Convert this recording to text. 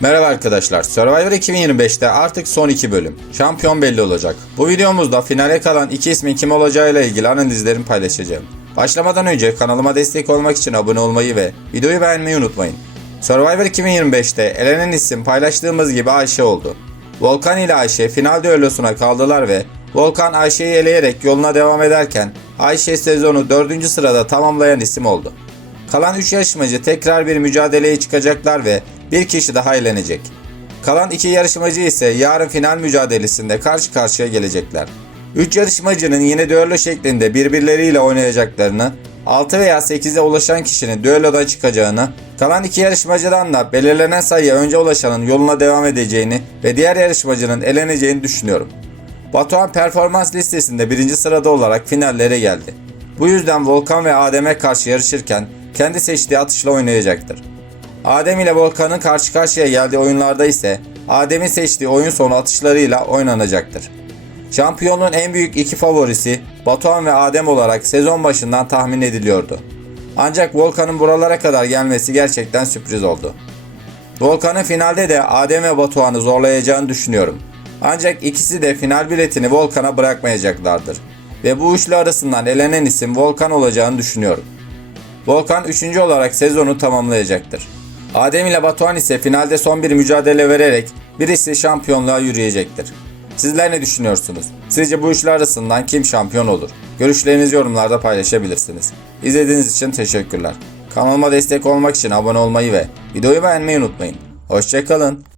Merhaba arkadaşlar. Survivor 2025'te artık son 2 bölüm. Şampiyon belli olacak. Bu videomuzda finale kalan iki ismin kim olacağıyla ilgili analizlerimi paylaşacağım. Başlamadan önce kanalıma destek olmak için abone olmayı ve videoyu beğenmeyi unutmayın. Survivor 2025'te elenen isim paylaştığımız gibi Ayşe oldu. Volkan ile Ayşe final düellosuna kaldılar ve Volkan Ayşe'yi eleyerek yoluna devam ederken Ayşe sezonu 4. sırada tamamlayan isim oldu. Kalan 3 yarışmacı tekrar bir mücadeleye çıkacaklar ve bir kişi daha elenecek. Kalan 2 yarışmacı ise yarın final mücadelesinde karşı karşıya gelecekler. 3 yarışmacının yine düello şeklinde birbirleriyle oynayacaklarını, 6 veya 8'e ulaşan kişinin düellodan çıkacağını, kalan 2 yarışmacıdan da belirlenen sayıya önce ulaşanın yoluna devam edeceğini ve diğer yarışmacının eleneceğini düşünüyorum. Batuhan performans listesinde birinci sırada olarak finallere geldi. Bu yüzden Volkan ve Adem'e karşı yarışırken kendi seçtiği atışla oynayacaktır. Adem ile Volkan'ın karşı karşıya geldiği oyunlarda ise Adem'in seçtiği oyun sonu atışlarıyla oynanacaktır. Şampiyonluğun en büyük iki favorisi Batuhan ve Adem olarak sezon başından tahmin ediliyordu. Ancak Volkan'ın buralara kadar gelmesi gerçekten sürpriz oldu. Volkan'ın finalde de Adem ve Batuhan'ı zorlayacağını düşünüyorum. Ancak ikisi de final biletini Volkan'a bırakmayacaklardır. Ve bu üçlü arasından elenen isim Volkan olacağını düşünüyorum. Volkan 3. olarak sezonu tamamlayacaktır. Adem ile Batuhan ise finalde son bir mücadele vererek birisi şampiyonluğa yürüyecektir. Sizler ne düşünüyorsunuz? Sizce bu üçlü arasından kim şampiyon olur? Görüşlerinizi yorumlarda paylaşabilirsiniz. İzlediğiniz için teşekkürler. Kanalıma destek olmak için abone olmayı ve videoyu beğenmeyi unutmayın. Hoşçakalın.